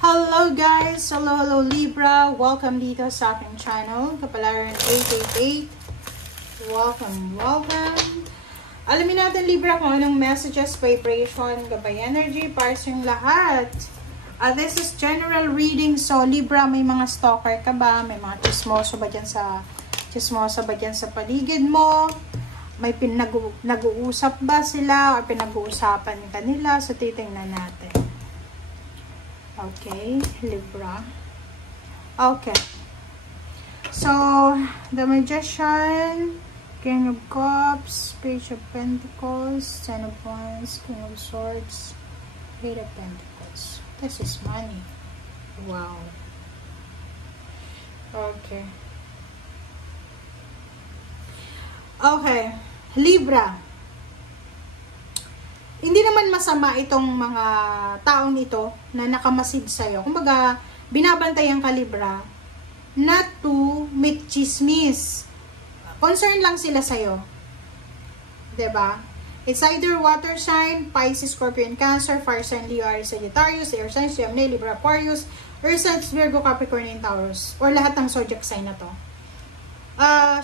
Hello guys! Hello Libra! Welcome dito sa aking channel, Kapalaran 888. Welcome! Alamin natin Libra kung anong messages, vibration, gabay energy, para sa yung lahat. This is general reading. So Libra, may mga stalker ka ba? May mga chismoso ba dyan sa paligid mo? May nag-uusap ba sila? O pinag-uusapan kanila? So titingnan natin. Okay, Libra. Okay. So, the Magician, King of Cups, Page of Pentacles, Ten of Wands, King of Swords, Eight of Pentacles. This is money. Wow. Okay. Okay, Libra. Hindi naman masama itong mga taong ito na nakamasid sa'yo. Kumbaga, binabantayan ka Libra not to make chismis. Concern lang sila sa'yo. Diba? It's either water sign, Pisces, Scorpion, Cancer, fire sign, Leo, Aries, Sagittarius, air sign, Gemini, Libra, Aquarius, earth signs, Virgo, Capricorn, and Taurus. Or lahat ng zodiac sign na to.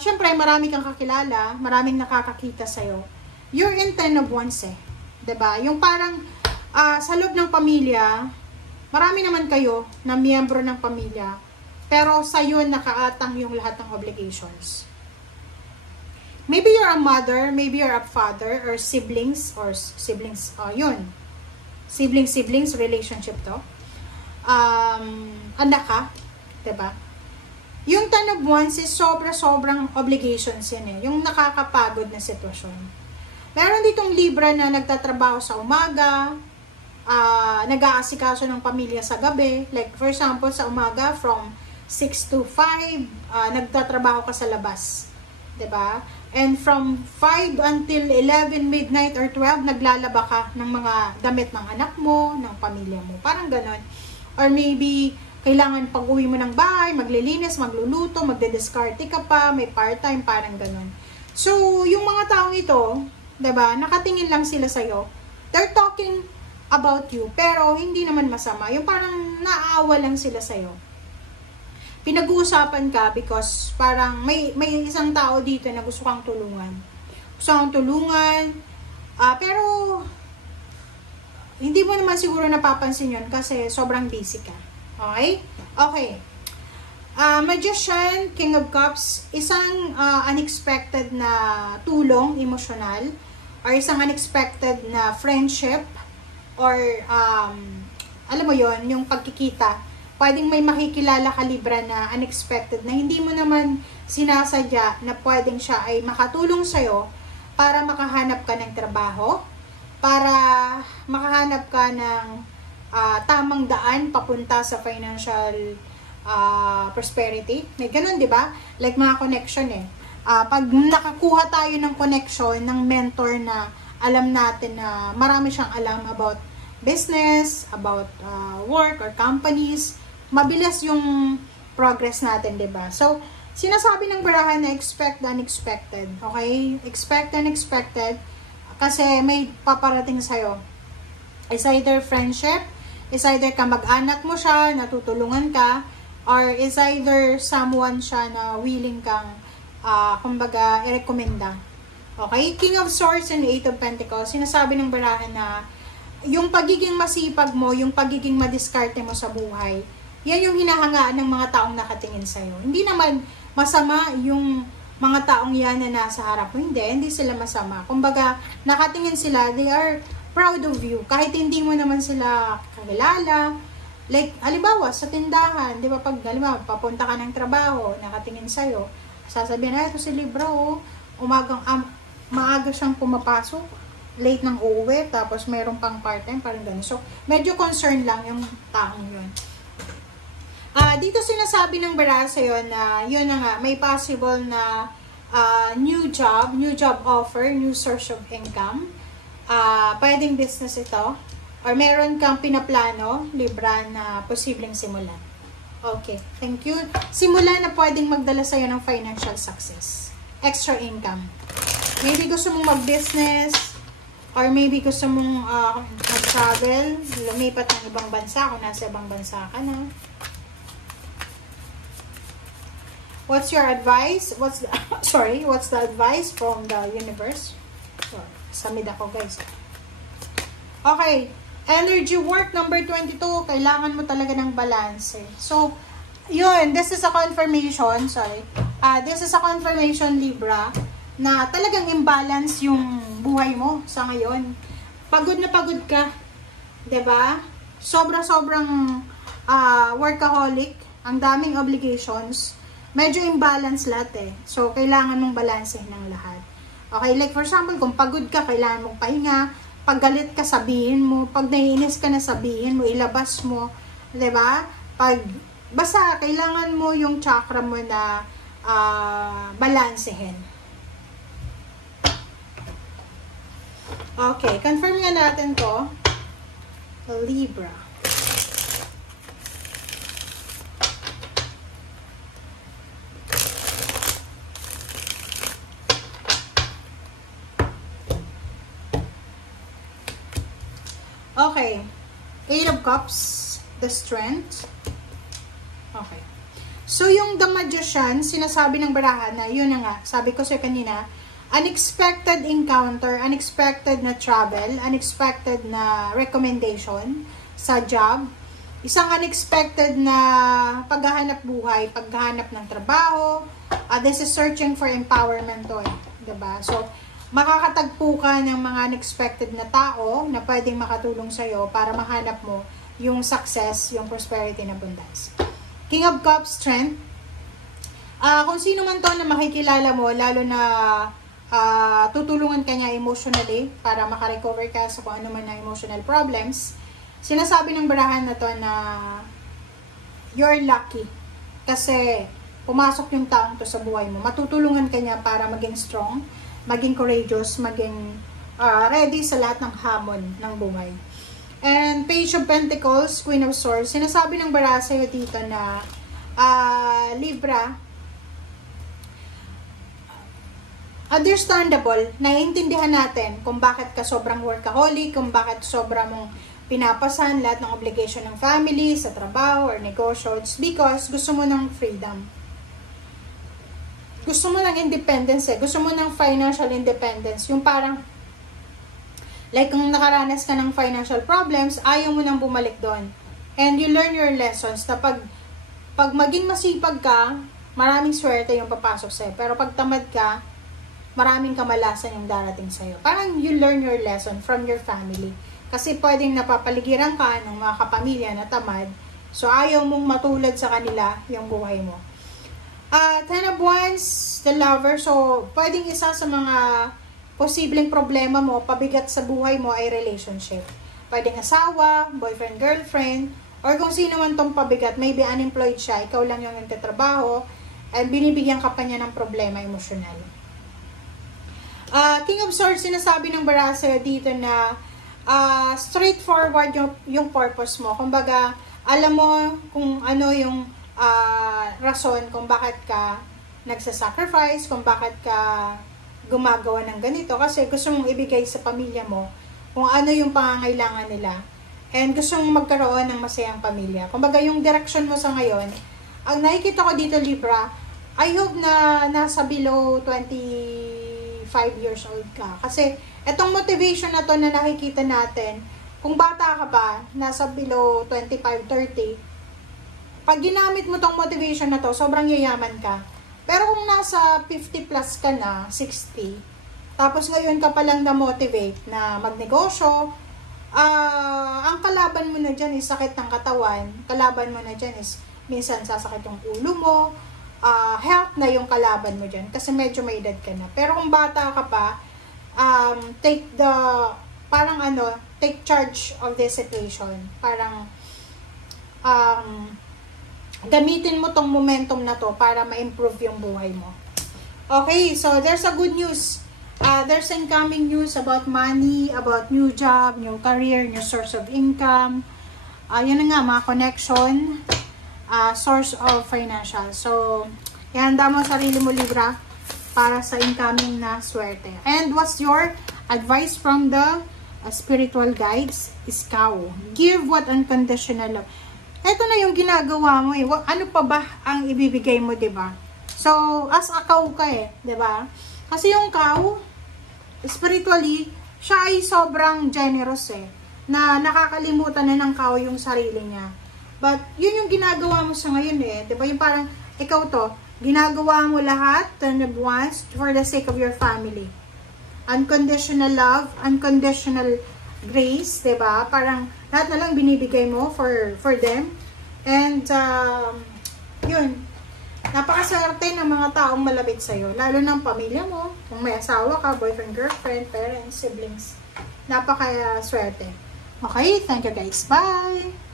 Siyempre, marami kang kakilala, maraming nakakakita sa'yo. You're in 10 of Wands eh. Diba? Yung parang sa loob ng pamilya, marami naman kayo na miyembro ng pamilya, pero sa yun nakaatang yung lahat ng obligations. Maybe you're a mother, maybe you're a father, or siblings, yun. Siblings relationship to. Anak ka, diba? Yung 10 of Wands is sobrang obligations yun eh. Yung nakakapagod na sitwasyon. Meron ditong Libra na nagtatrabaho sa umaga, nag-aasikaso ng pamilya sa gabi. Like, for example, sa umaga, from 6 to 5, nagtatrabaho ka sa labas. Diba? And from 5 until 11, midnight or 12, naglalaba ka ng mga damit ng anak mo, ng pamilya mo. Parang ganon. Or maybe, kailangan pag-uwi mo ng bahay, maglilinis, magluluto, magde-discarte ka pa, may part-time, parang ganon. So, yung mga taong ito, diba? Nakatingin lang sila sa'yo. They're talking about you, pero hindi naman masama. Yung parang naaawa lang sila sa'yo. Pinag-uusapan ka because parang may isang tao dito na gusto kang tulungan. Pero hindi mo naman siguro napapansin yun kasi sobrang busy ka. Okay? Okay. Magician, King of Cups, isang unexpected na tulong emosyonal or isang unexpected na friendship or alam mo yon, yung pagkikita. Pwedeng may makikilala ka Libra na unexpected na hindi mo naman sinasadya na pwedeng siya ay makatulong sa'yo para makahanap ka ng trabaho, para makahanap ka ng tamang daan papunta sa financial prosperity. May ganun, di ba? Like mga connection eh. Pag nakakuha tayo ng connection ng mentor na alam natin na marami siyang alam about business, about work or companies, mabilis yung progress natin, di ba? So, sinasabi ng barahan na expect the unexpected. Okay? Expect the unexpected kasi may paparating sa'yo. It's either friendship, it's either kamag-anak mo siya, natutulungan ka, or is either someone siya na willing kang, kumbaga, i-recommenda. Okay? King of Swords and Eight of Pentacles, sinasabi ng barahan na yung pagiging masipag mo, yung pagiging madiskarte mo sa buhay, yan yung hinahangaan ng mga taong nakatingin sa'yo. Hindi naman masama yung mga taong yan na nasa harap mo. Hindi sila masama. Kumbaga, nakatingin sila, they are proud of you. Kahit hindi mo naman sila kakilala. Like, halimbawa, sa tindahan, di ba, pag, halimbawa, papunta ka ng trabaho, nakatingin sa'yo, sasabihin, ito si Libra, maaga siyang pumapasok, late nang uuwi, tapos mayroon pang part-time, parang gano'n. So, medyo concern lang yung taong yun. Dito sinasabi ng baraha sa'yo na, yun na nga, may possible na new job offer, new source of income. Pwedeng business ito. Or meron kang pinaplano, Libra, na posibleng simulan. Okay, thank you. Simulan na pwedeng magdala sa'yo ng financial success. Extra income. Maybe gusto mong mag-business, Or maybe gusto mong mag-travel, lumipat ng ibang bansa kung nasa ibang bansa ka na. What's your advice? What's the advice from the universe? Sorry, samid ako guys. Okay, energy work number 22, kailangan mo talaga ng balance. So, yun, this is a confirmation, this is a confirmation, Libra, na talagang imbalance yung buhay mo sa ngayon. Pagod na pagod ka, 'di ba? Sobrang workaholic, ang daming obligations, medyo imbalance lahat So, kailangan mong balansehin ng lahat. Okay, like for example, kung pagod ka, kailangan mong pahinga. Pag galit ka, sabihin mo. Pag naiinis ka na, sabihin mo, ilabas mo. 'Di ba? Basta, kailangan mo yung chakra mo na balansehin. Okay, confirm nga natin to. Libra. Okay. Eight of Cups, the Strength. Okay. So, yung The Magician, sinasabi ng barahan na, yun na nga, sabi ko sa'yo kanina, unexpected encounter, unexpected na travel, unexpected na recommendation sa job, isang unexpected na paghahanap buhay, paghahanap ng trabaho, this is searching for empowerment to diba? So, makakatagpo ka ng mga unexpected na tao na pwedeng makatulong sa'yo para mahanap mo yung success, yung prosperity na abundance. King of Cups, Strength. Kung sino man to na makikilala mo, lalo na tutulungan ka niya emotionally para makarecover ka sa kung ano man na emotional problems, sinasabi ng barahan na to na you're lucky kasi pumasok yung taong to sa buhay mo. Matutulungan ka niya para maging strong, maging courageous, maging ready sa lahat ng hamon ng buhay. And Page of Pentacles, Queen of Swords, sinasabi ng barahan sa'yo dito na Libra, understandable, naiintindihan natin kung bakit ka sobrang workaholic, kung bakit sobrang mong pinapasan lahat ng obligation ng family, sa trabaho, or negosyo. It's because gusto mo ng freedom. Gusto mo ng independence Gusto mo ng financial independence. Yung parang, like kung nakaranas ka ng financial problems, ayaw mo nang bumalik doon. And you learn your lessons na pag maging masipag ka, maraming swerte yung papasok sa'yo. Pero pag tamad ka, maraming kamalasan yung darating sa'yo. Parang you learn your lesson from your family. Kasi pwedeng napapaligiran ka ng mga kapamilya na tamad. So, ayaw mong matulad sa kanila yung buhay mo. Ten of Wands, the Lover. So, pwedeng isa sa mga posibleng problema mo, pabigat sa buhay mo ay relationship. Pwedeng asawa, boyfriend, girlfriend, or kung sino man tong pabigat, maybe unemployed siya, ikaw lang yung nagtatrabaho, and binibigyan ka pa niya ng problema emosyonal. King of Swords, sinasabi ng baraha dito na straightforward yung purpose mo. Kumbaga, alam mo kung ano yung rason kung bakit ka nagsasacrifice, kung bakit ka gumagawa ng ganito. Kasi gusto mong ibigay sa pamilya mo kung ano yung pangangailangan nila. And gusto mong magkaroon ng masayang pamilya. Kumbaga, yung direction mo sa ngayon, ang nakikita ko dito, Libra, I hope na nasa below 25 years old ka. Kasi, etong motivation na to na nakikita natin, kung bata ka pa, nasa below 25-30, pag ginamit mo tong motivation na to, sobrang yayaman ka. Pero kung nasa 50 plus ka na, 60, tapos ngayon ka palang na-motivate na magnegosyo, ang kalaban mo na dyan is sakit ng katawan, kalaban mo na dyan is minsan sasakit yung ulo mo, health na yung kalaban mo dyan, kasi medyo may edad ka na. Pero kung bata ka pa, take charge of the situation. Parang, gamitin mo tong momentum na to para ma-improve yung buhay mo. Okay, so there's a good news. There's incoming news about money, about new job, new career, new source of income. Yun na nga, mga connection, source of financial. So, ihanda mo sarili mo, Libra, para sa incoming na swerte. And what's your Advice from the spiritual guides is cow. Give what unconditional love. Ito na yung ginagawa mo eh. Ano pa ba ang ibibigay mo, 'di ba? So, as a cow ka eh, 'di ba? Kasi yung cow, spiritually, siya ay sobrang generous eh, na nakakalimutan na ng cow yung sarili niya. But, yun yung ginagawa mo sa ngayon eh, 'di ba? Yung parang, ikaw to, ginagawa mo lahat once for the sake of your family. Unconditional love, unconditional grace, 'di ba? Parang, lahat na lang binibigay mo for them. And, yun, napakaswerte ng mga taong malapit sa'yo, lalo ng pamilya mo, kung may asawa ka, boyfriend, girlfriend, parents, siblings. Napakaswerte. Okay, thank you guys. Bye!